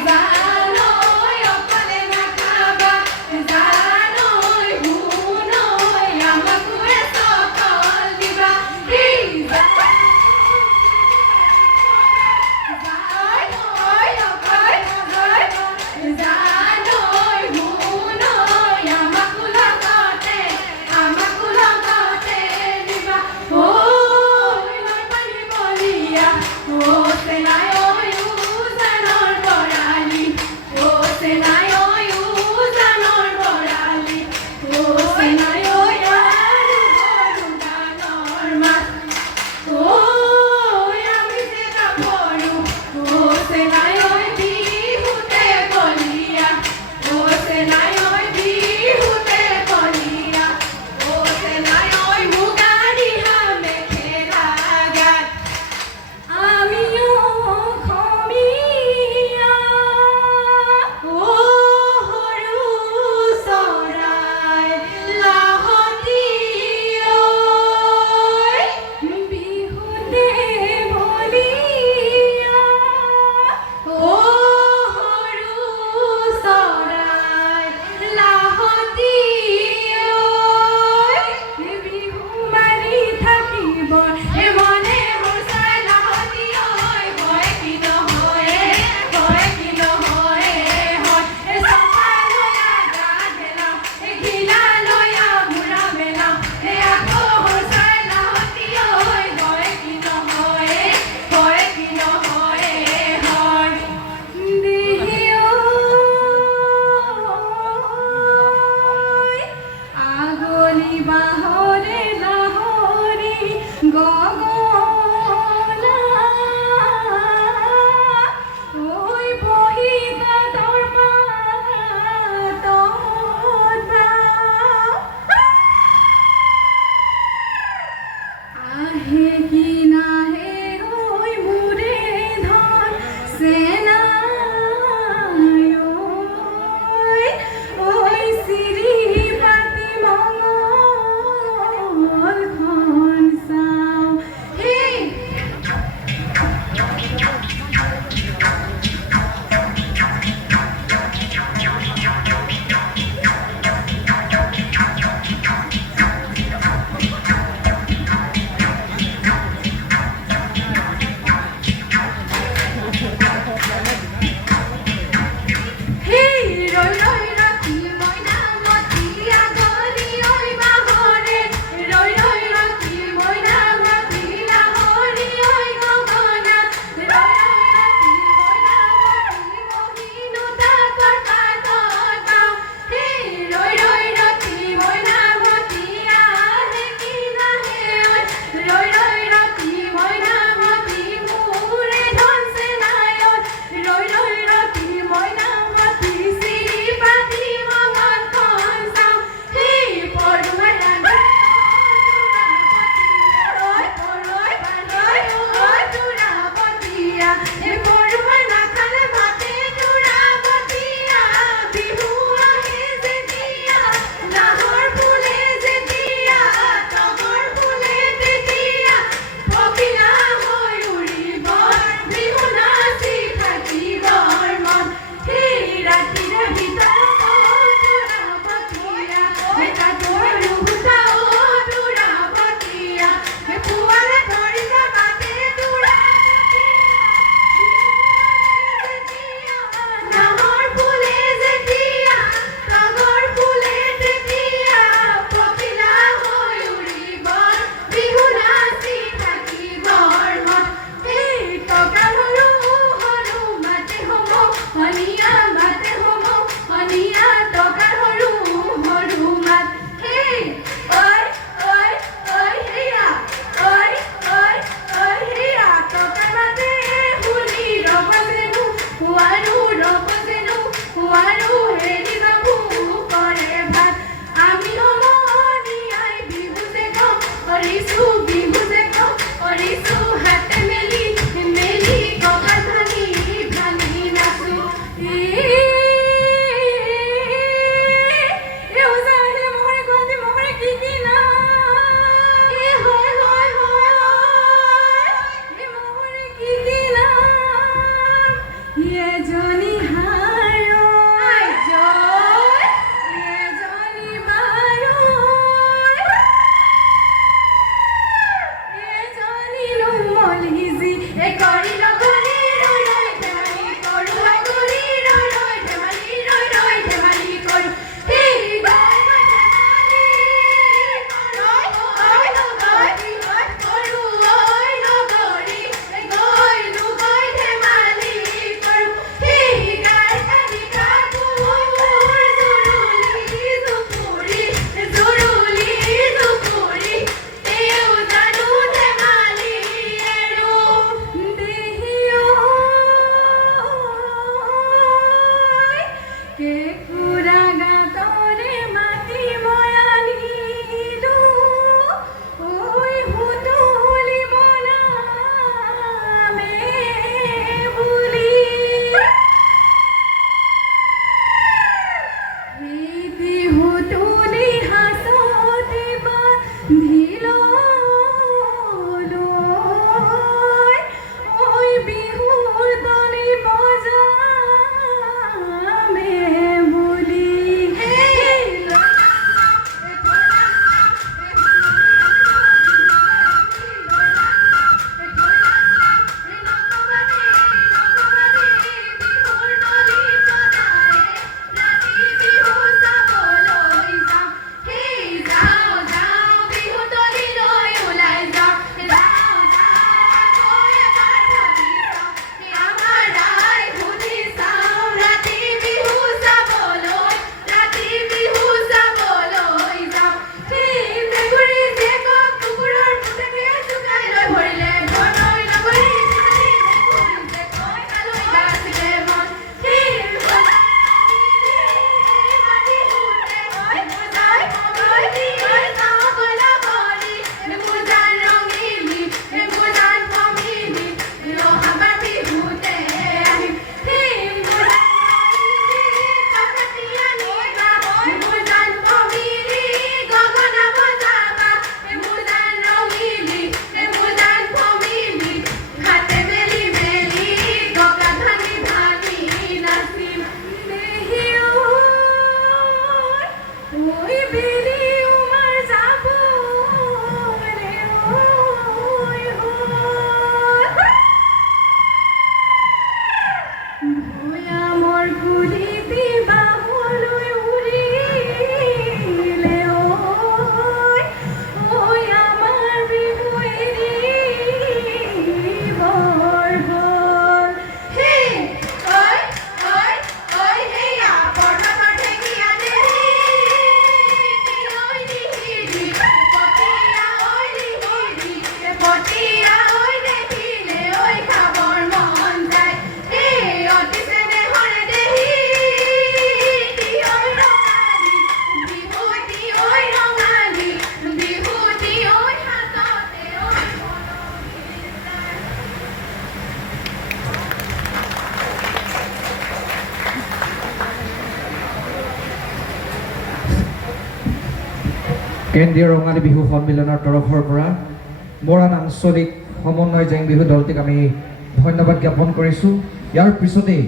bye কেন্দ্ৰীয় ৰঙালী বিহু সন্মিলনৰ তৰফৰ পৰা মৰাণ আঞ্চলিক সমন্বয় জেং বিহু দলটিক আমি ধন্যবাদ জ্ঞাপন কৰিছোঁ। ইয়াৰ পিছতেই